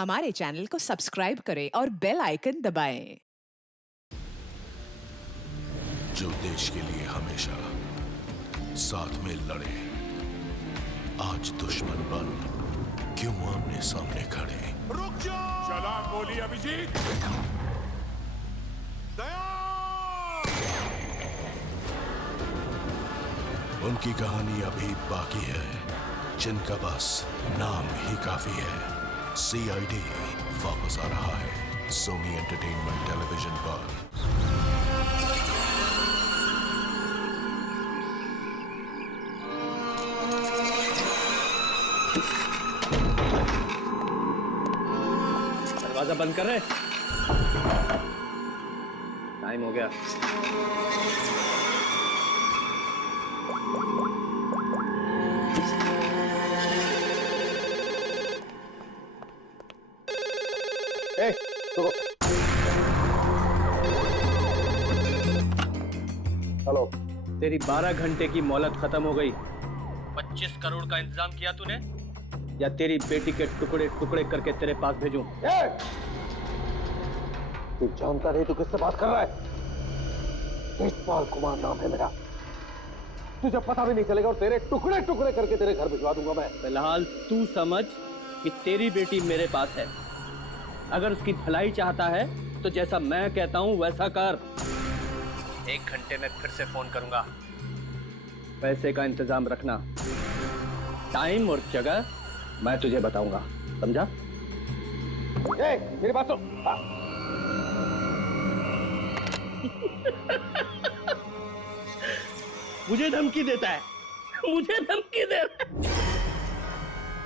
हमारे चैनल को सब्सक्राइब करें और बेल आइकन दबाएं। जो देश के लिए हमेशा साथ में लड़े, आज दुश्मन बन क्यों आमने सामने खड़े। रुक जाओ! चला गोली अभिजीत! दया! उनकी कहानी अभी बाकी है, जिनका बस नाम ही काफी है। CID वापस आ रहा है सोनी एंटरटेनमेंट टेलीविजन पर। दरवाजा बंद कर रहे। टाइम हो गया। हेलो। तेरी 12 घंटे की मोहलत खत्म हो गई। 25 करोड़ का इंतजाम किया तूने, या तेरी बेटी के टुकड़े टुकड़े करके तेरे पास भेजूं? तू जानता नहीं तू किससे बात कर रहा है? तेजपाल कुमार नाम है मेरा। तुझे पता भी नहीं चलेगा और तेरे टुकड़े टुकड़े करके तेरे घर भिजवा दूंगा मैं। फिलहाल तू समझ कि तेरी बेटी मेरे पास है। अगर उसकी भलाई चाहता है तो जैसा मैं कहता हूं वैसा कर। 1 घंटे में फिर से फोन करूंगा। पैसे का इंतजाम रखना। टाइम और जगह मैं तुझे बताऊंगा, समझा? मेरी बात सुन। मुझे धमकी देता है, मुझे धमकी दे रहा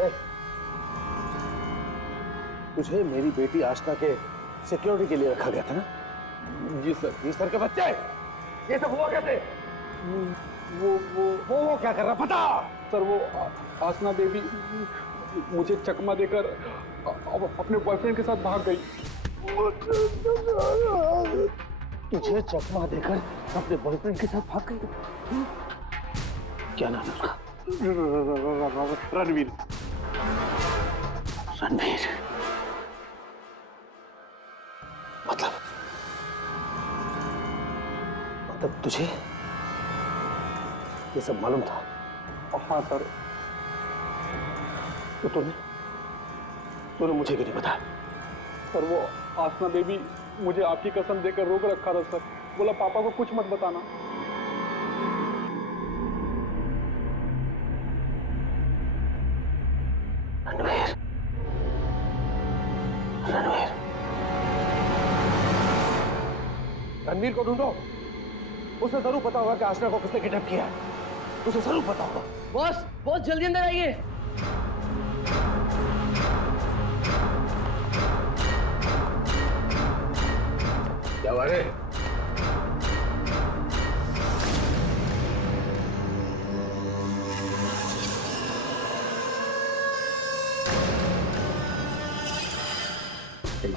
है। तुझे मेरी बेटी आशना के सिक्योरिटी के लिए रखा गया था ना? जी सर। जी सर के बच्चे, ये सब हुआ कैसे? वो क्या कर रहा पता? सर वो आसना बेबी मुझे चकमा देकर अपने बॉयफ्रेंड के साथ भाग गई। तुझे चकमा देकर अपने बॉयफ्रेंड के साथ भाग गई? क्या नाम है उसका? रणवीर। रणवीर मतलब तुझे ये सब मालूम था? हाँ सर। तो तूने मुझे क्यों नहीं बताया? सर वो आसना बेबी मुझे आपकी कसम देकर रोक रखा था सर। बोला पापा को कुछ मत बताना। रणवीर, रणवीर, रणवीर को ढूंढो। उसे जरूर पता होगा कि आशना को किसने किडनैप किया है। उसे जरूर पता होगा। बॉस जल्दी अंदर आइए। क्या हुआ रे?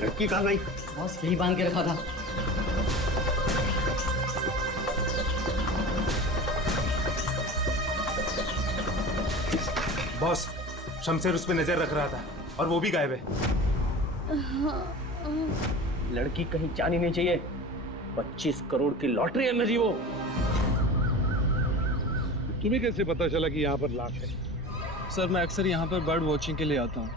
लड़की कहाँ गई? बॉस यही बांध के रखा था। बॉस, शमशेर उस पे नजर रख रहा था और वो भी गायब है। लड़की कहीं जानी नहीं चाहिए। 25 करोड़ की लॉटरी है मेरी वो। तुम्हें कैसे पता चला कि यहाँ पर लाश है? सर मैं अक्सर यहाँ पर बर्ड वॉचिंग के लिए आता हूँ।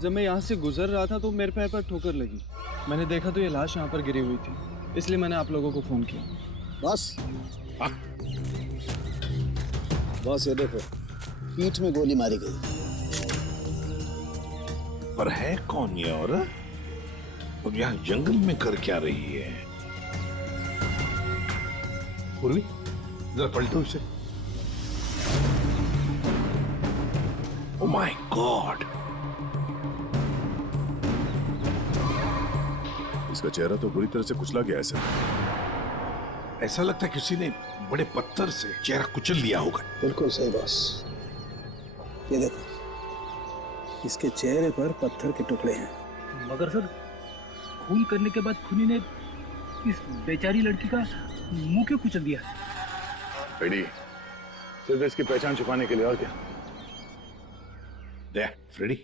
जब मैं यहाँ से गुजर रहा था तो मेरे पैर पर ठोकर लगी। मैंने देखा तो ये लाश यहाँ पर गिरी हुई थी, इसलिए मैंने आप लोगों को फोन किया। बस बस ये देखो, पीठ में गोली मारी गई। पर है कौन ये औरत? और यहाँ जंगल में कर क्या रही है? पूर्वी, जरा पलटो इसे। Oh my God! इसका चेहरा तो बुरी तरह से कुचला गया है सर। ऐसा लगता है किसी ने बड़े पत्थर से चेहरा कुचल लिया होगा। बिल्कुल सही बॉस। ये देखो, इसके चेहरे पर पत्थर के टुकड़े हैं। मगर सर खून करने के बाद खूनी ने इस बेचारी लड़की का मुंह क्यों कुचल दिया? रेडी, सिर्फ इसकी पहचान छुपाने के लिए, और क्या? दे, फ्रेडी,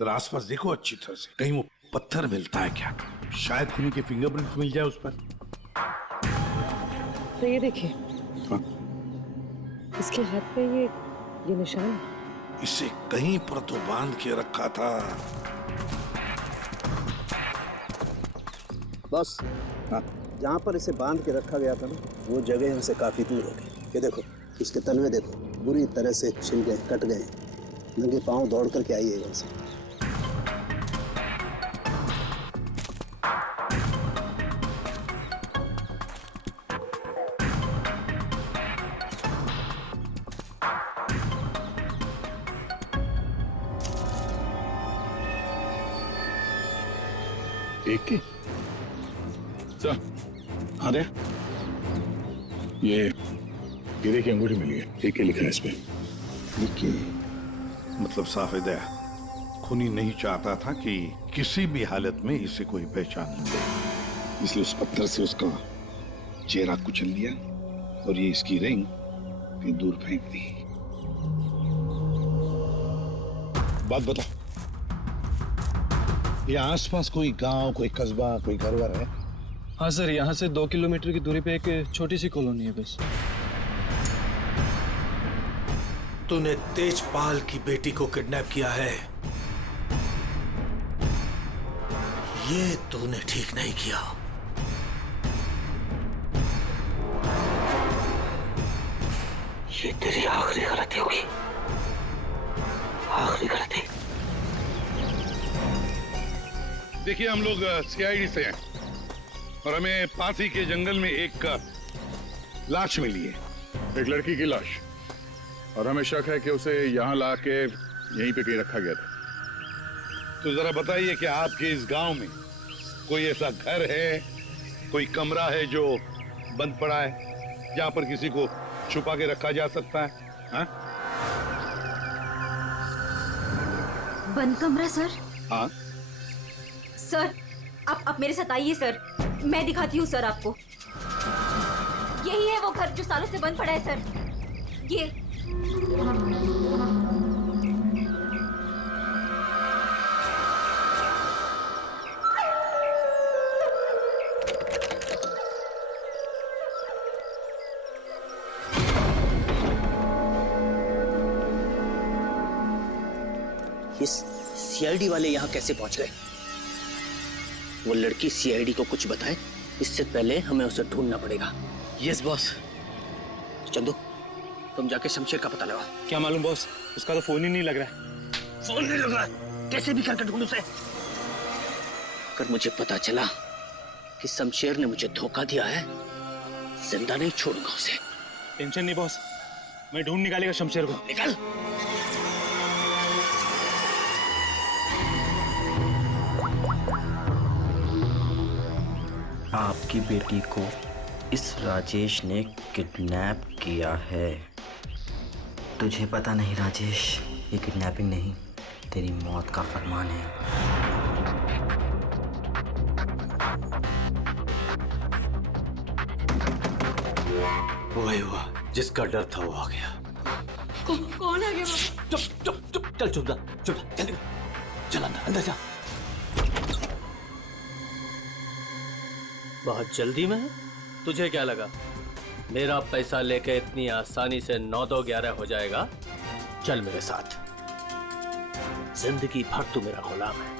जरा आसपास देखो अच्छी तरह से, कहीं वो पत्थर मिलता है क्या? शायद खूनी के फिंगरप्रिंट मिल जाए उस पर। तो ये देखिए, हाँ? इसके हाथ पे ये निशान है। इसे कहीं पर तो बांध के रखा था। बस हाँ? जहाँ पर इसे बांध के रखा गया था ना, वो जगह यहाँ से काफी दूर होगी। ये देखो, इसके तलवे देखो, बुरी तरह से छिल गए, कट गए। नंगे पांव दौड़ करके आई है यहाँ से। एक की हाँ दे, ये हीरे की अंगूठी मिली है, एक ही लिखा है इस पे। मतलब साफ है दया, खूनी नहीं चाहता था कि किसी भी हालत में इसे कोई पहचान ले, इसलिए उस पत्थर से उसका चेहरा कुचल लिया और ये इसकी रिंग कहीं दूर फेंक दी। बात बता, ये आसपास कोई गांव, कोई कस्बा, कोई घर-वर है? हाँ सर, यहाँ से 2 किलोमीटर की दूरी पे एक छोटी सी कॉलोनी है बस। तूने तेजपाल की बेटी को किडनैप किया है, ये तूने ठीक नहीं किया। ये तेरी आखिरी गलती होगी, आखिरी गलती। देखिए, हम लोग सीआईडी से हैं और हमें पास ही के जंगल में एक लाश मिली है, एक लड़की की लाश, और हमें शक है कि उसे यहाँ ला के यहीं पे कहीं रखा गया था। तो जरा बताइए कि आपके इस गांव में कोई ऐसा घर है, कोई कमरा है जो बंद पड़ा है, जहाँ पर किसी को छुपा के रखा जा सकता है? हाँ? बंद कमरा सर? हाँ सर, आप मेरे साथ आइए सर, मैं दिखाती हूँ सर आपको। यही है वो घर जो सालों से बंद पड़ा है सर। ये सीआईडी वाले यहाँ कैसे पहुंच गए? वो लड़की सीआईडी को कुछ बताए इससे पहले हमें उसे ढूंढना पड़ेगा। Yes boss. चंदू, तुम जाके शमशेर का पता लगाओ। क्या मालूम बॉस, उसका तो फोन ही नहीं लग रहा है। फोन नहीं लग रहा है? कैसे भी करके ढूंढ उसे। अगर मुझे पता चला कि शमशेर ने मुझे धोखा दिया है, जिंदा नहीं छोड़ूंगा उसे। टेंशन नहीं बॉस, मैं ढूंढ निकालेगा शमशेर को। निकल। आपकी बेटी को इस राजेश ने किडनैप किया है। तुझे पता नहीं राजेश, ये किडनैपिंग नहीं, तेरी मौत का फरमान है। वही हुआ जिसका डर था, वो आ गया। कौन आ गया? चुप चुप चुप, चल चुप चुप, चल चल अंदर जा। बहुत जल्दी में? तुझे क्या लगा मेरा पैसा लेके इतनी आसानी से 9-2-11 हो जाएगा? चल मेरे साथ, जिंदगी भर तू मेरा गुलाम है।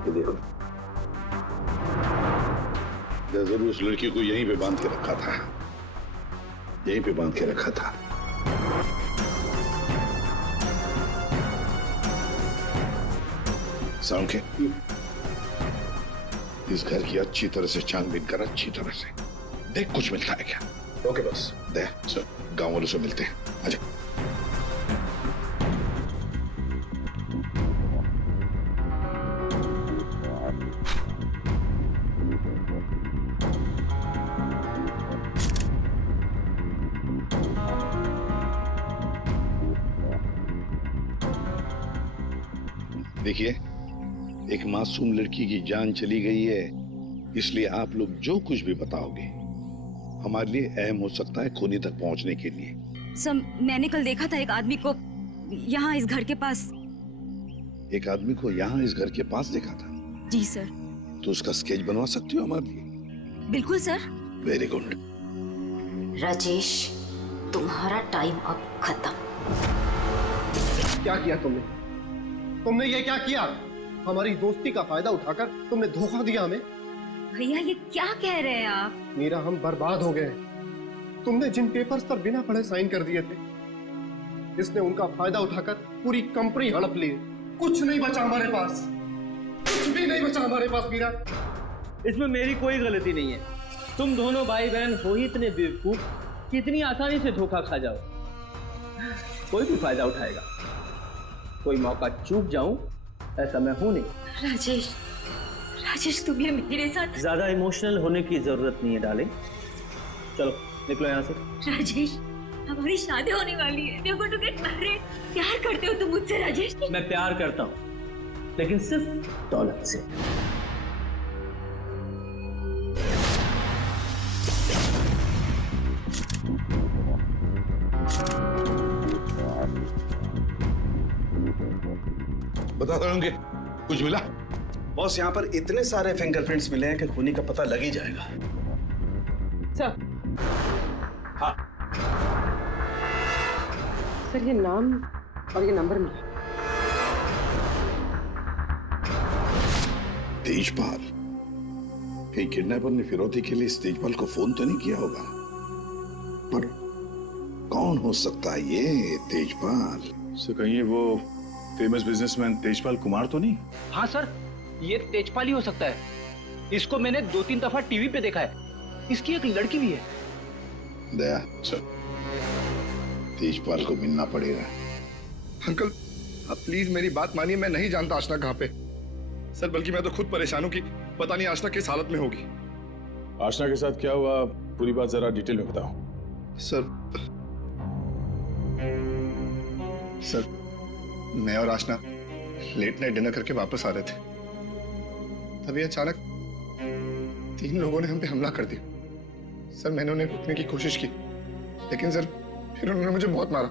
ये देखो, जरूर उस लड़की को यहीं पे बांध के रखा था, यहीं पे बांध के रखा था। साउंड, इस घर की अच्छी तरह से छानबीन कर, अच्छी तरह से देख कुछ मिलता है क्या। ओके बस, दे गांव वालों से मिलते हैं, आजा। देखिए, एक मासूम लड़की की जान चली गई है, इसलिए आप लोग जो कुछ भी बताओगे हमारे लिए अहम हो सकता है खूनी तक पहुंचने के लिए। सर, मैंने कल देखा था एक आदमी को यहाँ इस घर के पास। एक आदमी को यहाँ इस घर के पास देखा था? जी सर। तो उसका स्केच बनवा सकते हो हमारे लिए? बिल्कुल सर। Very good. राजेश, तुम्हारा टाइम अब खत्म। क्या किया तुमने? तुमने ये क्या किया? हमारी दोस्ती का फायदा उठाकर तुमने धोखा दिया हमें। भैया ये क्या कह रहे हैं आप? मीरा, हम बर्बाद हो गए। तुमने जिन पेपर्स पर बिना पढ़े साइन कर दिए थे, इसने उनका फायदा उठाकर पूरी कंपनी हड़प ली। कुछ नहीं बचा हमारे पास, कुछ भी नहीं बचा हमारे पास मीरा। इसमें मेरी कोई गलती नहीं है। तुम दोनों भाई बहन हो ही इतने बेवकूफ कि इतनी आसानी से धोखा खा जाओ। कोई भी फायदा उठाएगा। कोई मौका चूक जाऊं ऐसा मैं हूं नहीं। राजेश, राजेश तुम ये मेरे साथ। ज्यादा इमोशनल होने की जरूरत नहीं है डार्लिंग। चलो निकलो यहाँ से। राजेश, हमारी शादी होने वाली है। देखो टू गेट मैरिड। प्यार करते हो तुम मुझसे राजेश? मैं प्यार करता हूँ, लेकिन सिर्फ दौलत से। बता रहे कुछ मिला? बॉस, यहाँ पर इतने सारे फिंगरप्रिंट्स मिले हैं कि खूनी का पता लग ही जाएगा। सर, हाँ सर ये नाम और ये नंबर मिला। तेजपाल, कहीं किडनैपर ने फिरौती के लिए इस तेजपाल को फोन तो नहीं किया होगा? पर कौन हो सकता है ये तेजपाल? सर कहीं ये वो फेमस बिजनेसमैन तेजपाल कुमार तो नहीं? हाँ सर, ये तेजपाल ही हो सकता है। इसको मैंने 2-3 दफा टीवी पे देखा है। इसकी एक लड़की भी है। दया, सर तेजपाल को मिलना पड़ेगा। अंकल, आप प्लीज मेरी बात मानिए। मैं नहीं जानता आशना कहाँ पे। सर, बल्कि मैं तो खुद परेशान हूँ कि पता नहीं आशना किस हालत में होगी। आशना के साथ क्या हुआ, पूरी बात जरा डिटेल में बताओ। सर, मैं और आशना लेट नाइट डिनर करके वापस आ रहे थे, तभी अचानक 3 लोगों ने हम पे हमला कर दिया। सर, मैंने उन्हें रोकने की कोशिश की, लेकिन सर फिर उन्होंने मुझे बहुत मारा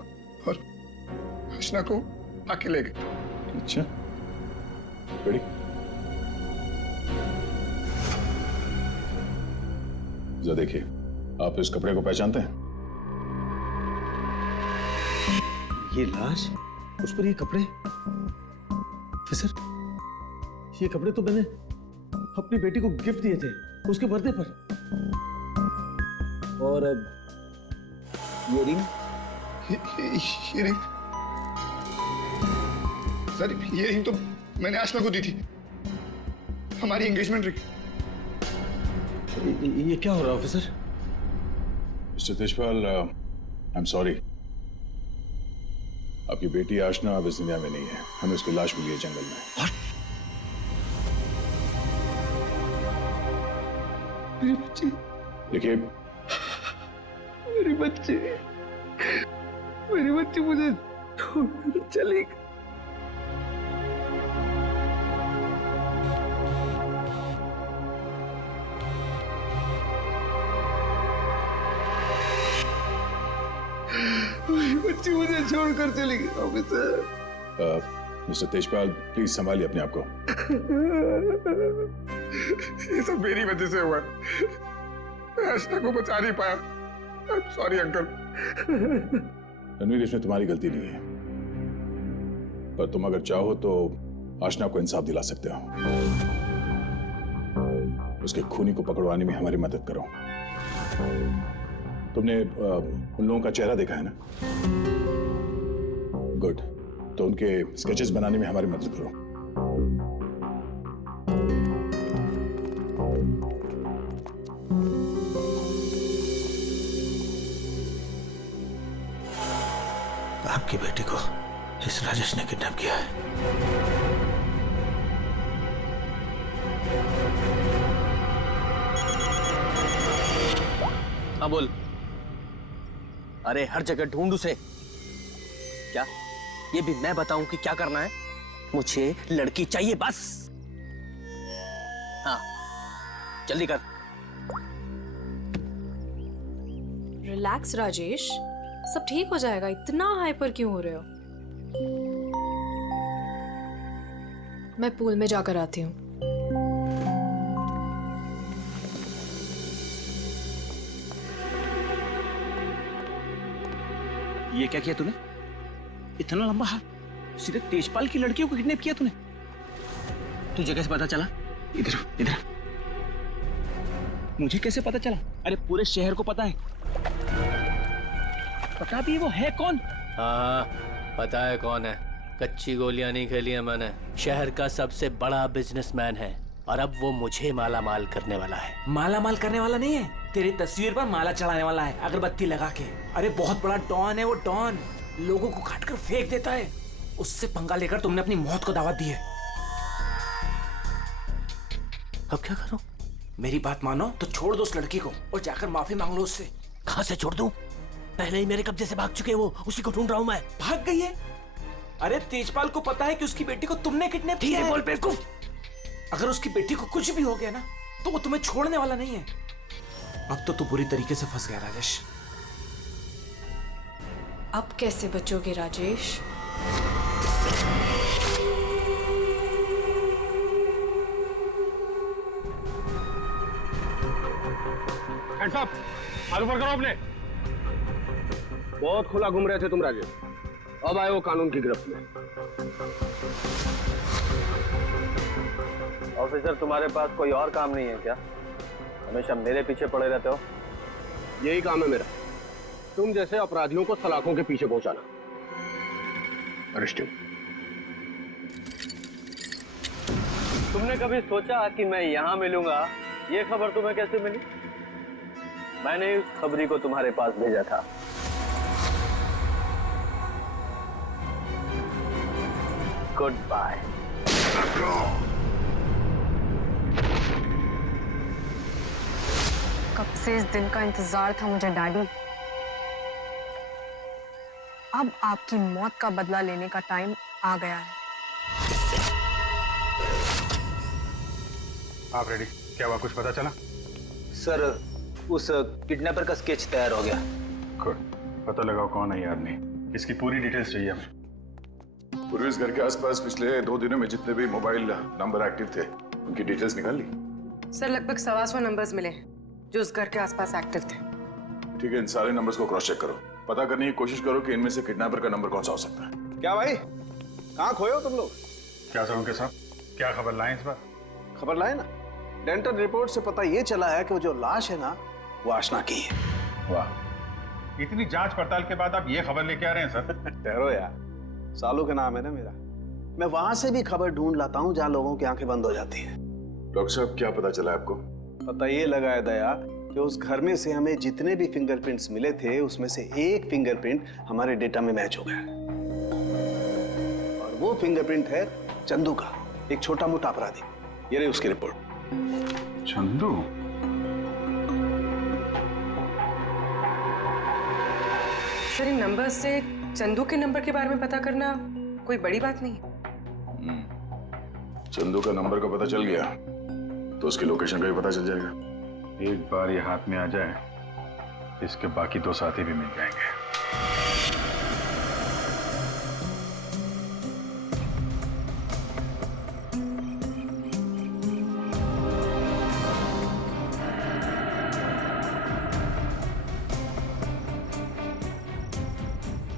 और आशना को आके ले गए। अच्छा, रेडी? जरा देखिए, आप इस कपड़े को पहचानते हैं? ये लाश, उस पर ये कपड़े। सर, ये कपड़े तो मैंने अपनी बेटी को गिफ्ट दिए थे उसके बर्थडे पर। और अब ये रिंग। ये रिंग सर, ये रिंग तो मैंने आशना को दी थी, हमारी एंगेजमेंट रिंग। ये क्या हो रहा है officer? Mister Tejpal, I am sorry. आपकी बेटी आशना अब इस दुनिया में नहीं है। हमें उसकी लाश मिली है जंगल में। मेरी बच्ची। देखिए, मेरी बच्ची मुझे छोड़कर चली गई। मेरी बच्ची मुझे छोड़कर चली गई ऑफिसर। मिस्टर तेजपाल, प्लीज संभालिए अपने आप को। ये सब मेरी वजह से हुआ। मैं आशना को बचा नहीं पाया। Sorry uncle. रणवीर, इसमें तुम्हारी गलती नहीं है, पर तुम अगर चाहो तो आशना को इंसाफ दिला सकते हो। उसके खूनी को पकड़वाने में हमारी मदद करो। तुमने उन लोगों का चेहरा देखा है ना? गुड, तो उनके स्केचेस बनाने में हमारी मदद करो। आपकी बेटी को इस राजेश ने किडनैप किया है। हाँ बोल। अरे हर जगह ढूंढ उसे। क्या ये भी मैं बताऊं कि क्या करना है? मुझे लड़की चाहिए बस। हाँ, जल्दी कर। रिलैक्स राजेश, सब ठीक हो जाएगा। इतना हाइपर क्यों हो रहे हो? मैं पूल में जाकर आती हूँ। ये क्या किया तूने? इतना लंबा हाथ, सीधे तेजपाल की लड़कियों को किडनैप किया तूने? तुझे कैसे पता चला? इधर इधर, मुझे कैसे पता चला? अरे पूरे शहर को पता है। पता भी वो है कौन? हाँ, पता है कौन है। कच्ची गोलियां नहीं खेली है मैंने। शहर का सबसे बड़ा बिजनेसमैन है और अब वो मुझे माला माल करने वाला है। माला माल करने वाला नहीं है, तेरी तस्वीर पर माला चढ़ाने वाला है, अगरबत्ती लगा के। अरे बहुत बड़ा डॉन है वो, डॉन। लोगों को काट कर फेंक देता है। उससे पंगा लेकर तुमने अपनी मौत को दावत दी है। अब क्या करूं? मेरी बात मानो तो छोड़ दो उस लड़की को और जाकर माफी मांग लो उससे। कहां से छोड़ दूं? पहले ही मेरे कब्जे से भाग चुके हैं वो, उसी को ढूंढ रहा हूं मैं। भाग गई है? अरे तेजपाल को पता है कि उसकी बेटी को तुमने किडनैप किया है। बोल बेवकूफ। अगर उसकी बेटी को कुछ भी हो गया ना तो वो तुम्हें छोड़ने वाला नहीं है। अब तो तू बुरी तरीके से फंस गया राजेश। अब कैसे बचोगे राजेश? हैंड्स अप, हाथ ऊपर करो अपने। बहुत खुला घूम रहे थे तुम राजेश, अब आए हो कानून की गिरफ्त में। ऑफिसर, तुम्हारे पास कोई और काम नहीं है क्या? हमेशा मेरे पीछे पड़े रहते हो। यही काम है मेरा, तुम जैसे अपराधियों को सलाखों के पीछे पहुंचाना। अरेस्टिंग। तुमने कभी सोचा कि मैं यहाँ मिलूंगा? ये खबर तुम्हें कैसे मिली? मैंने उस खबरी को तुम्हारे पास भेजा था। Good bye. कब से इस दिन का इंतजार था मुझे डैडी। अब आपकी मौत का बदला लेने का टाइम आ गया है। आप रेडी? क्या हुआ, कुछ पता चला? सर, उस किडनैपर का स्केच तैयार हो गया। गुड, पता लगाओ कौन है ये आदमी। इसकी पूरी डिटेल्स चाहिए हमें। पूर्वी इस घर के आसपास पिछले 2 दिनों में जितने भी मोबाइल नंबर एक्टिव थे उनकी डिटेल्स निकाल ली? सर, लगभग 125 नंबर्स मिले जो उस घर के आसपास एक्टिव थे। ठीक है, इन सारे नंबर्स को क्रॉस चेक करो। पता करने की कोशिश करो कि इनमें से किडनैपर का नंबर कौन सा हो सकता है। क्या भाई, कहाँ खोए हो तुम लोग? क्या करूं के साहब, क्या खबर लाएं इस बार? खबर लाए ना, डेंटल रिपोर्ट से पता ये चला है कि वो जो लाश है ना वो आशना की है। वाह, इतनी जांच पड़ताल के बाद आप ये खबर लेके आ रहे हैं सर? ठहरो यार, सालू का नाम है ना मेरा। मैं वहां से भी खबर ढूंढ लाता हूँ जहाँ लोगों की आंखें बंद हो जाती हैं। डॉक्टर साहब, क्या पता चला आपको? पता ये लगा है दया कि उस घर में से हमें जितने भी फिंगरप्रिंट्स मिले थे उसमें से एक फिंगरप्रिंट हमारे डेटा में मैच हो गया और वो फिंगरप्रिंट है चंदू का, एक छोटा मोटा अपराधी। ये रही उसकी रिपोर्ट। चंदू? सर, इन नंबर से चंदू के नंबर के बारे में पता करना कोई बड़ी बात नहीं। चंदू का नंबर का पता चल गया तो उसकी लोकेशन का भी पता चल जाएगा। एक बार ये हाथ में आ जाए, इसके बाकी 2 साथी भी मिल जाएंगे।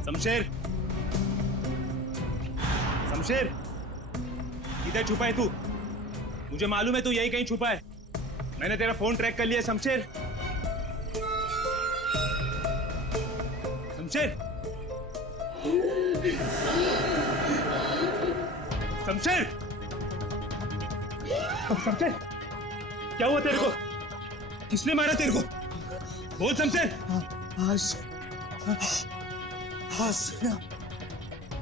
शमशेर, शमशेर, इधर छुपा है तू? मुझे मालूम है तू यही कहीं छुपा है। मैंने तेरा फोन ट्रैक कर लिया शमशेर। शमशेर, शमशेर, शमशेर, क्या हुआ तेरे को? किसने मारा तेरे को? बोल शमशेर।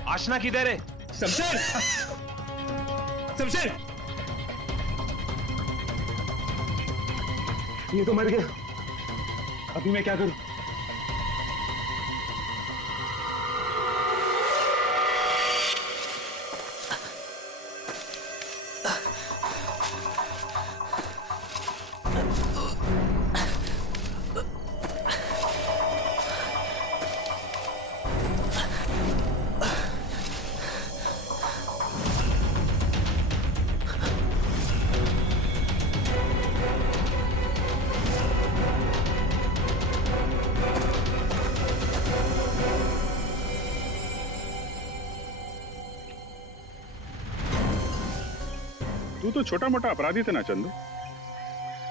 आशना किधर है? शमशेर, शमशेर, ये तो मर गया। अभी मैं क्या करूं? तू तो छोटा मोटा अपराधी थे ना चंदू,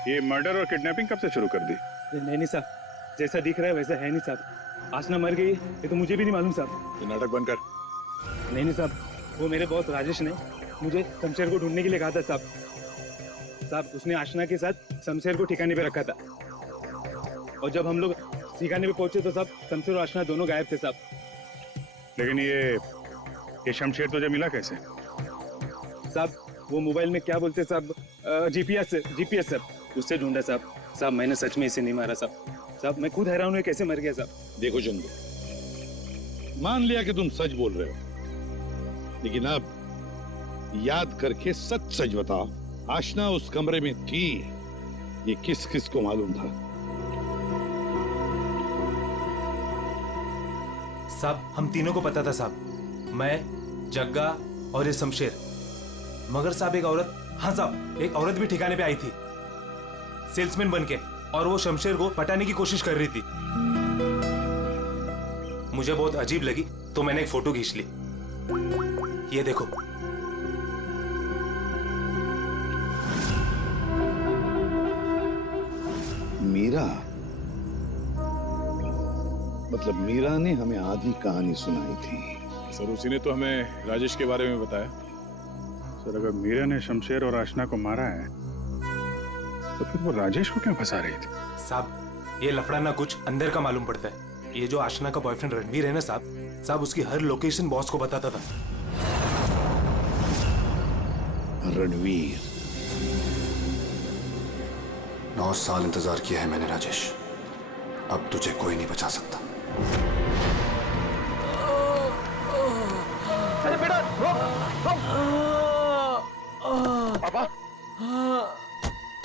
ये मर्डर और किडनैपिंग कब से शुरू कर दी? नहीं साहब, जैसा दिख रहा है वैसा है नहीं साहब। आसना मर गई ये तो मुझे भी नहीं मालूम साहब। ये नाटक बंद कर। नहीं साहब, वो मेरे बॉस राजेश ने मुझे शमशेर को ढूंढने के लिए कहा था साहब। उसने आशना के साथ शमशेर को ठिकाने पे रखा था, और जब हम लोग ठिकाने पे पहुंचे तो साहब शमशेर और आशना दोनों गायब थे साहब। लेकिन ये शमशेर तुझे मिला कैसे? साहब वो मोबाइल में क्या बोलते साहब, जीपीएस सर, उससे ढूंढा साहब। मैंने सच में इसे नहीं मारा साहब। मैं खुद हैरान हुए कैसे मर गया साहब। देखो चंदू, मान लिया कि तुम सच बोल रहे हो, लेकिन अब याद करके सच सच बताओ, आशना उस कमरे में थी, ये किस किस को मालूम था? साहब हम तीनों को पता था साहब, मैं, जग्गा और ये शमशेर। मगर साहब एक औरत, हाँ साहब एक औरत भी ठिकाने पे आई थी सेल्समैन बनके, और वो शमशेर को पटाने की कोशिश कर रही थी। मुझे बहुत अजीब लगी तो मैंने एक फोटो खींच ली, ये देखो। मीरा, मतलब मीरा ने हमें आधी कहानी सुनाई थी। सर उसी ने तो हमें राजेश के बारे में बताया। सर अगर मीरा ने शमशेर और आशना को मारा है तो फिर वो राजेश को क्यों फंसा रही थी? साहब ये लफड़ा ना कुछ अंदर का मालूम पड़ता है। ये जो आशना का बॉयफ्रेंड रणवीर है ना साहब उसकी हर लोकेशन बॉस को बताता था। रणवीर, 9 साल इंतजार किया है मैंने राजेश, अब तुझे कोई नहीं बचा सकता। अरे बेटा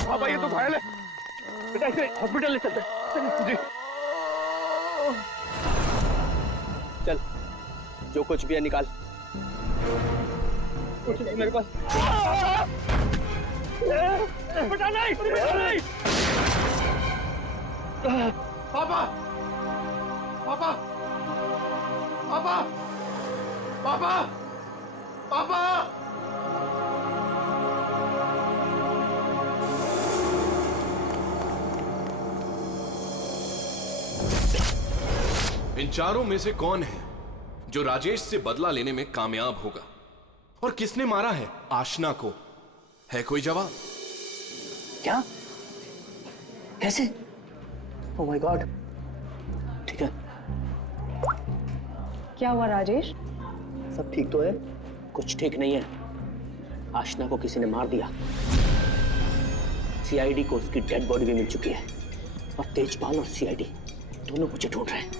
पापा ये तो घायल है बेटा, इसे हॉस्पिटल ले चलते जी। चल जो कुछ भी है निकाल। कुछ नहीं मेरे पास। बेटा नहीं, बेटा नहीं। पापा पापा पापा पापा पापा इन चारों में से कौन है जो राजेश से बदला लेने में कामयाब होगा, और किसने मारा है आशना को? है कोई जवाब? क्या? कैसे? Oh my God. ठीक है, क्या हुआ राजेश? सब ठीक तो है? कुछ ठीक नहीं है। आशना को किसी ने मार दिया। सीआईडी को उसकी डेड बॉडी भी मिल चुकी है, और तेजपाल और सीआईडी दोनों मुझे ढूंढ रहे हैं।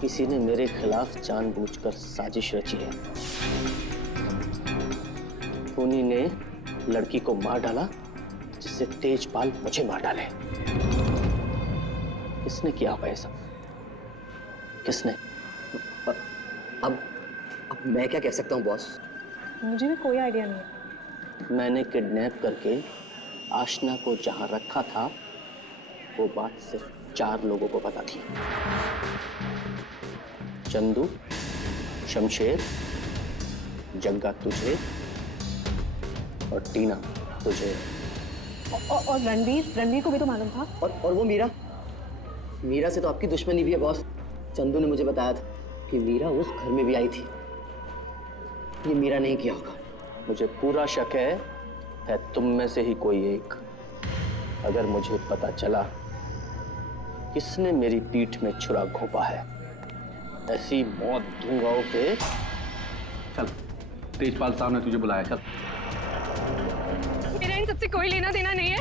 किसी ने मेरे खिलाफ जानबूझकर साजिश रची है। उन्हीं ने लड़की को मार डाला जिससे तेजपाल मुझे मार डाले। किसने किया होगा ये सब? किसने? अब मैं क्या कह सकता हूँ बॉस? मुझे भी कोई आइडिया नहीं है। मैंने किडनैप करके आशना को जहां रखा था वो बात सिर्फ 4 लोगों को पता थी। चंदू, शमशेर, जग्गा तुझे, और टीना तुझे। और रणवीर को भी तो मालूम था। और वो मीरा से तो आपकी दुश्मनी भी है बॉस। चंदू ने मुझे बताया था कि मीरा उस घर में भी आई थी। ये मीरा नहीं किया होगा। मुझे पूरा शक है तुम में से ही कोई एक। अगर मुझे पता चला किसने मेरी पीठ में छुरा घोंपा है, ऐसी मौत दूंगा उसे। चल, तेजपाल साहब ने तुझे बुलाया, चल। मेरा इन सबसे कोई लेना देना नहीं है।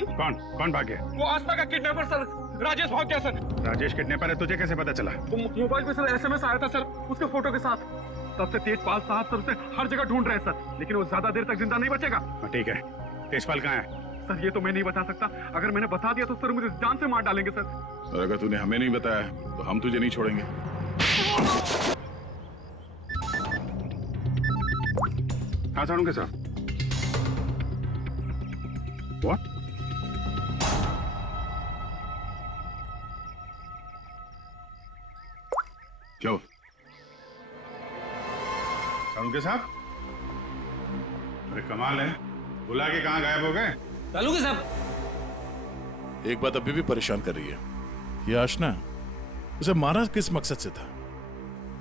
कौन भाग गया? वो आस्था का किडनैपर सर, राजेश भाग गया सर। राजेश किडनैपर है, तुझे कैसे पता चला? वो मोबाइल पे सर SMS आया था सर, उसके फोटो के साथ। तब से तेजपाल साहब सर उसे हर जगह ढूंढ रहे हैं सर, लेकिन वो ज्यादा देर तक जिंदा नहीं बचेगा। ठीक है, तेजपाल कहाँ है? सर ये तो मैं नहीं बता सकता, अगर मैंने बता दिया तो सर मुझे जान से मार डालेंगे सर। और अगर तूने हमें नहीं बताया तो हम तुझे नहीं छोड़ेंगे। हाँ सारुण के साथ। What? क्या हुआ? सारुण के साथ? अरे कमाल है, बुला के कहाँ गायब हो गए? चालू के साहब। एक बात अभी भी परेशान कर रही है, ये आशना उसे मारा किस मकसद से था?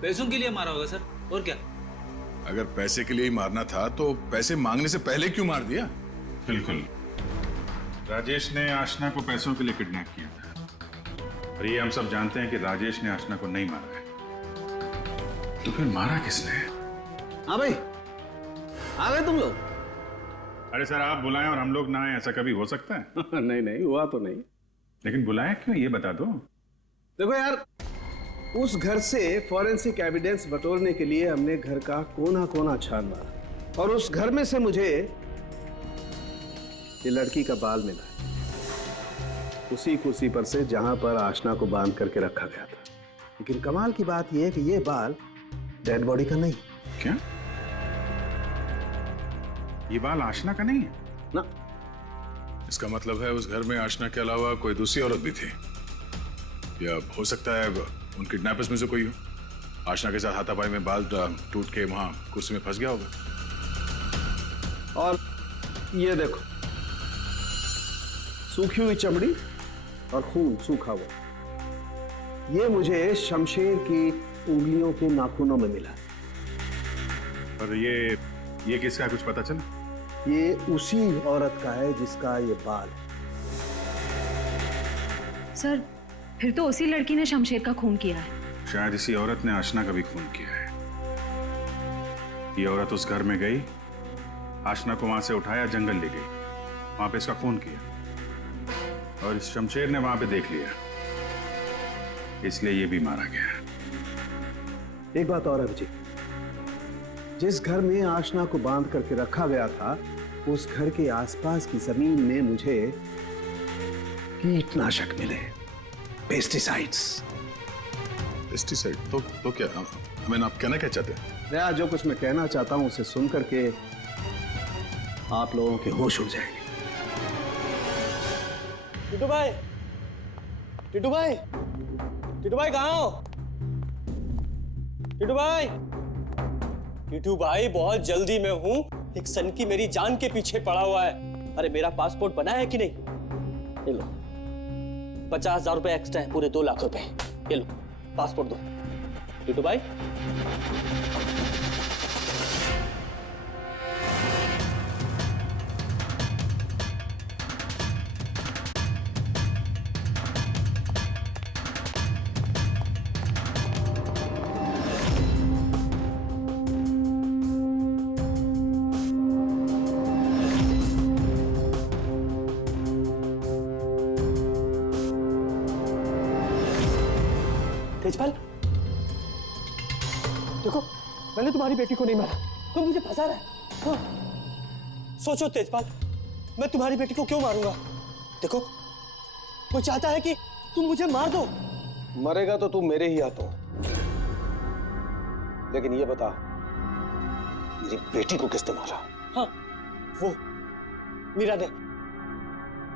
पैसों के लिए मारा होगा सर, और क्या? अगर पैसे के लिए ही मारना था तो पैसे मांगने से पहले क्यों मार दिया? बिल्कुल, राजेश ने आशना को पैसों के लिए किडनैप किया था, और ये हम सब जानते हैं कि राजेश ने आशना को नहीं मारा है। तो फिर मारा किसने? हाँ भाई, आ गए तुम लोग? अरे सर, आप बुलाएं और हम लोग ना आए, ऐसा कभी हो सकता है? नहीं नहीं, हुआ तो नहीं। लेकिन बुलाएं क्यों, ये बता दो। देखो यार, उस घर से फॉरेंसिक एविडेंस बटोरने के लिए हमने घर का कोना कोना छान मारा, और उस घर में से मुझे ये लड़की का बाल मिला, उसी कुर्सी पर से जहां पर आशना को बांध करके रखा गया था। लेकिन कमाल की बात यह है कि ये बाल डेड बॉडी का नहीं। क्या? ये बाल आशना का नहीं है? ना। इसका मतलब है उस घर में आशना के अलावा कोई दूसरी औरत भी थी, या हो सकता है उन किडनैपर्स में से कोई हो। आशना के साथ हाथापाई में बाल टूट के वहां कुर्सी में फंस गया होगा। और ये देखो, सूखी हुई चमड़ी और खून सूखा हुआ, ये मुझे शमशेर की उंगलियों के नाखूनों में मिला। और ये किसका, कुछ पता चला? ये उसी औरत का है जिसका ये बाल है। सर, फिर तो उसी लड़की ने शमशेर का खून किया है। शायद इसी औरत ने आशना का भी खून किया है। ये औरत उस घर में गई, आशना को वहां से उठाया, जंगल ले गई, वहां पे इसका खून किया, और इस शमशेर ने वहां पे देख लिया, इसलिए ये भी मारा गया। एक बात और है जी, जिस घर में आशना को बांध करके रखा गया था, उस घर के आसपास की जमीन में मुझे कीटनाशक मिले, पेस्टिसाइड्स। पेस्टिसाइड? तो क्या, हमें आप कहना क्या चाहते हैं? मैं जो कुछ मैं कहना चाहता हूं उसे सुन करके आप लोगों के होश उड़ जाएंगे। टिटू भाई, टिटू भाई, टिटू भाई कहाँ हो? टिटू भाई, टिटू भाई बहुत जल्दी में हूँ, एक सनकी मेरी जान के पीछे पड़ा हुआ है। अरे मेरा पासपोर्ट बना है कि नहीं? ये लो, 50,000 रुपए एक्स्ट्रा है, पूरे 2 लाख रुपए। ये लो पासपोर्ट दो। टिटू भाई, तेजपाल, देखो मैंने तुम्हारी बेटी को नहीं मारा, तुम मुझे फंसा रहा है। हाँ। सोचो तेजपाल, मैं तुम्हारी बेटी को क्यों मारूंगा? देखो, वो चाहता है कि तुम मुझे मार दो। मरेगा तो तू मेरे ही हाथों, लेकिन ये बता, मेरी बेटी को किसने मारा? हाँ, वो मीरा ने,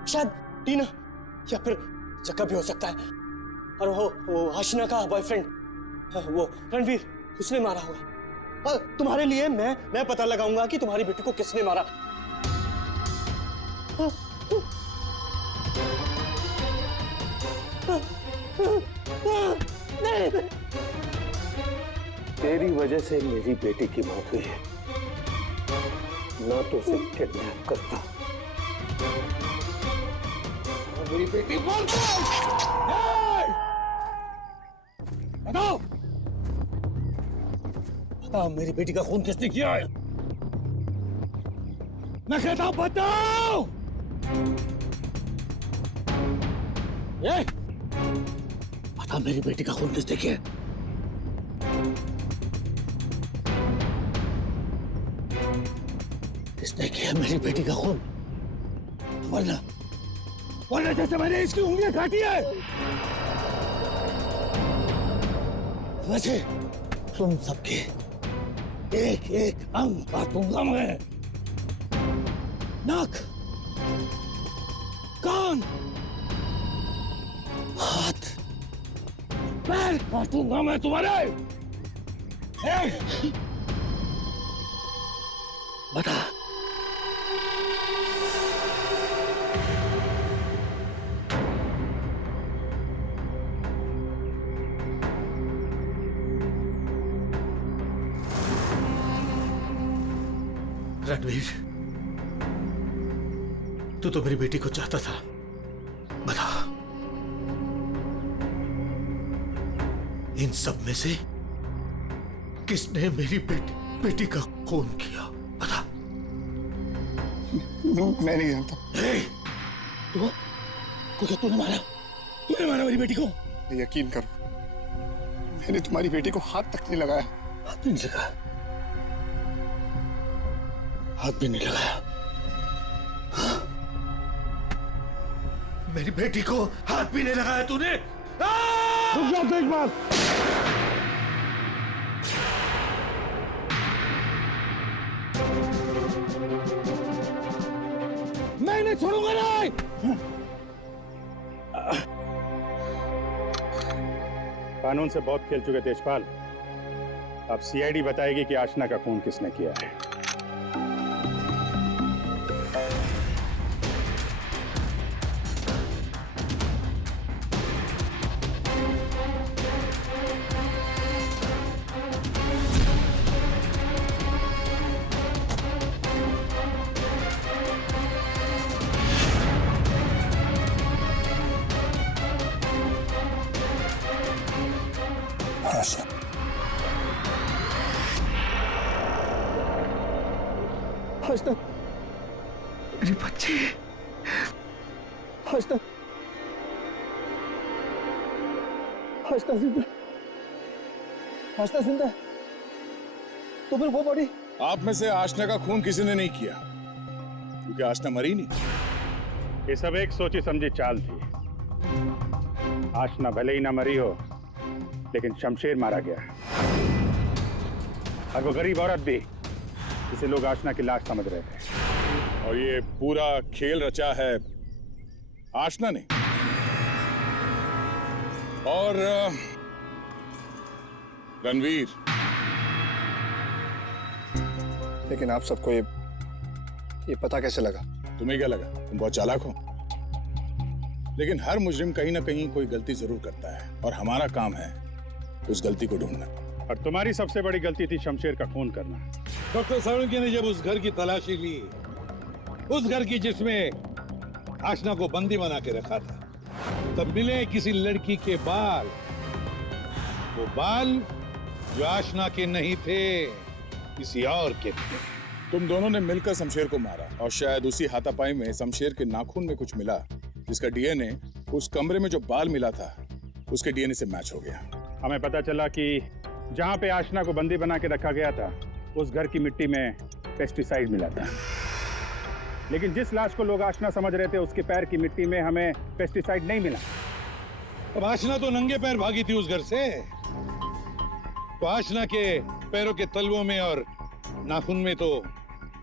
शायद टीना, या फिर जक्का भी हो सकता है। और वो आशना का बॉयफ्रेंड, वो रणवीर, उसने मारा होगा। तुम्हारे लिए मैं पता लगाऊंगा कि तुम्हारी बेटी को किसने मारा। तेरी वजह से मेरी बेटी की मौत हुई है, ना तो उसे किडनैप करता। मेरी बेटी बताओ, बताओ मेरी बेटी का खून किसने किया है? मैं कहता हूं बताओ। बता मेरी बेटी का खून किसने किया? किसने किया मेरी बेटी का खून? वरना जैसे मैंने इसकी उंगलियां काटी है वैसे तुम सबके एक एक अंग काटूंगा मैं। नाक, कान, हाथ, पैर काटूंगा मैं तुम्हारे। बता रणवीर, तू तो मेरी बेटी को चाहता था। बता इन सब में से किसने मेरी बेटी का खून किया? बता। मैं नहीं जानता। तूने मारा मेरी बेटी को? यकीन करो, मैंने तुम्हारी बेटी को हाथ तक नहीं लगाया। हाथ भी नहीं लगाया? हाथ भी नहीं लगाया? मेरी बेटी को हाथ भी नहीं लगाया तूने? रुक जाओ तो एक बार। मैं इन्हें छोड़ूंगा नहीं। कानून से बहुत खेल चुके तेजपाल। अब सीआईडी बताएगी कि आशना का खून किसने किया है। आशना, मेरी बच्ची। आशना, आशना जिंदा। आशना जिंदा। तो फिर वो बॉडी? आप में से आशना का खून किसी ने नहीं किया, क्योंकि आशना मरी नहीं। ये सब एक सोची समझी चाल थी। आशना भले ही ना मरी हो, लेकिन शमशेर मारा गया, और वो गरीब औरत भी, जिसे लोग आशना की लाश समझ रहे थे। और ये पूरा खेल रचा है आशना ने। और रणवीर। लेकिन आप सबको ये पता कैसे लगा? तुम्हें क्या लगा तुम बहुत चालाक हो? लेकिन हर मुजरिम कहीं ना कहीं कोई गलती जरूर करता है, और हमारा काम है उस गलती को ढूंढना। और तुम्हारी सबसे बड़ी गलती थी शमशेर का खून करना। डॉक्टर साळुंखे ने जब उस घर की तलाशी ली, उस घर की जिसमें आशना को बंदी बना के रखा था, तब मिले किसी लड़की के बाल। वो बाल जो आशना के नहीं थे, किसी और के थे। तुम दोनों ने मिलकर शमशेर को मारा, और शायद उसी हाथापाई में शमशेर के नाखून में कुछ मिला, जिसका डीएनए उस कमरे में जो बाल मिला था उसके डीएनए से मैच हो गया। हमें पता चला कि जहां पे आशना को बंदी बना के रखा गया था, उस घर की मिट्टी में पेस्टिसाइड मिला था। लेकिन जिस लाश को लोग आशना समझ रहे थे, उसके पैर की मिट्टी में हमें पेस्टिसाइड नहीं मिला। अब आशना तो नंगे पैर भागी थी उस घर से, तो आशना के पैरों के तलवों में और नाखून में तो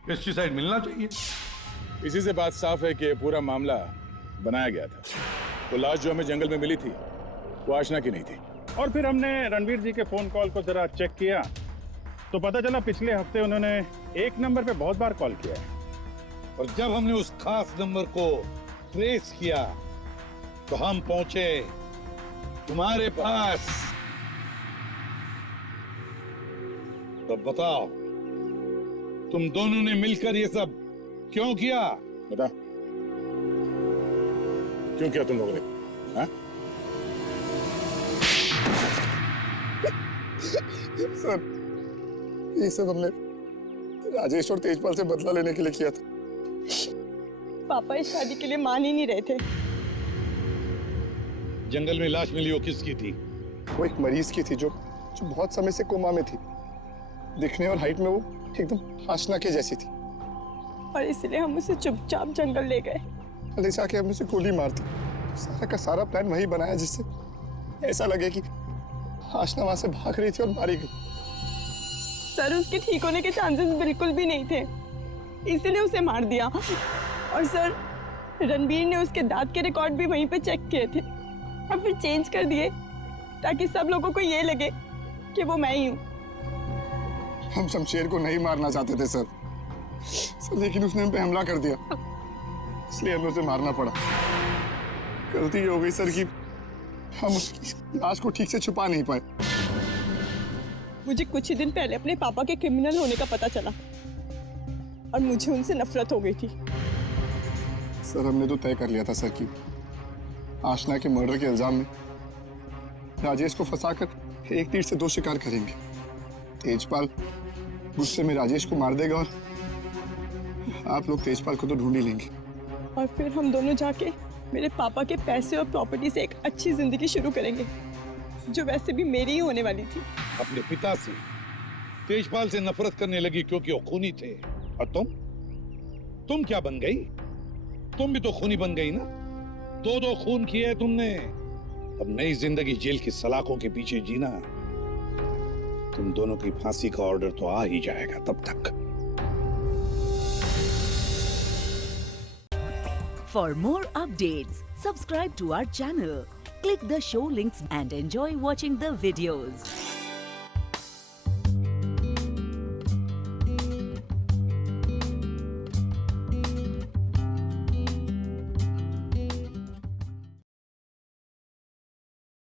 पेस्टिसाइड मिलना चाहिए। इसी से बात साफ है कि पूरा मामला बनाया गया था। तो लाश जो हमें जंगल में मिली थी वो आशना की नहीं थी। और फिर हमने रणवीर जी के फोन कॉल को जरा चेक किया, तो पता चला पिछले हफ्ते उन्होंने एक नंबर पे बहुत बार कॉल किया है। और जब हमने उस खास नंबर को ट्रेस किया, तो हम पहुंचे तुम्हारे पास। तो बताओ, तुम दोनों ने मिलकर ये सब क्यों किया? बता, क्यों किया तुम लोगों ने? हाँ? सर, ये सब हमने राजेश और तेजपाल से बदला लेने के लिए किया था। पापा इस शादी के लिए मान ही नहीं रहे थे। जंगल में लाश मिली वो किसकी थी? वो एक मरीज की थी जो बहुत समय से कोमा में थी। दिखने और हाइट में वो एकदम आशना के जैसी थी, और इसलिए हम उसे चुपचाप जंगल ले गए। ले जाके हम उसे गोली मार दी। सारा का सारा प्लान वही बनाया जिससे ऐसा लगे कि आशना वहां से भाग रही थी और मारी गई। सर, उसके ठीक होने के चांसेस बिल्कुल भी नहीं थे, इसीलिए उसे मार दिया। और सर, रणबीर ने उसके दांत के रिकॉर्ड भी वहीं पे चेक किए थे और फिर चेंज कर दिए ताकि सब लोगों को ये लगे कि वो मैं ही हूँ। हम शमशेर को नहीं मारना चाहते थे सर, लेकिन उसने हम पे हमला कर दिया, इसलिए हमें उसे मारना पड़ा। गलती ये हो गई सर कि हम उसकी लाश को ठीक से छुपा नहीं पाए। मुझे कुछ ही दिन पहले अपने पापा के क्रिमिनल होने का पता चला और मुझे उनसे नफरत हो गई थी। सर, हमने तो तय कर लिया था सर कि आशना के मर्डर के इल्जाम में राजेश को फंसाकर एक तीर से दो शिकार करेंगे। तेजपाल गुस्से में राजेश को मार देगा और आप लोग तेजपाल को तो ढूंढ ही लेंगे। और फिर हम दोनों जाके मेरे पापा के पैसे और प्रॉपर्टी से एक अच्छी जिंदगी शुरू करेंगे, जो वैसे भी मेरी ही होने वाली थी। अपने पिता से, तेजपाल से नफरत करने लगी क्योंकि वो खूनी थे। और तुम क्या बन गई? तुम भी तो खूनी बन गई ना। दो खून किए तुमने। अब नई जिंदगी जेल की सलाखों के पीछे जीना। तुम दोनों की फांसी का ऑर्डर तो आ ही जाएगा तब तक। For more updates, subscribe to our channel, click the show links and enjoy watching the videos.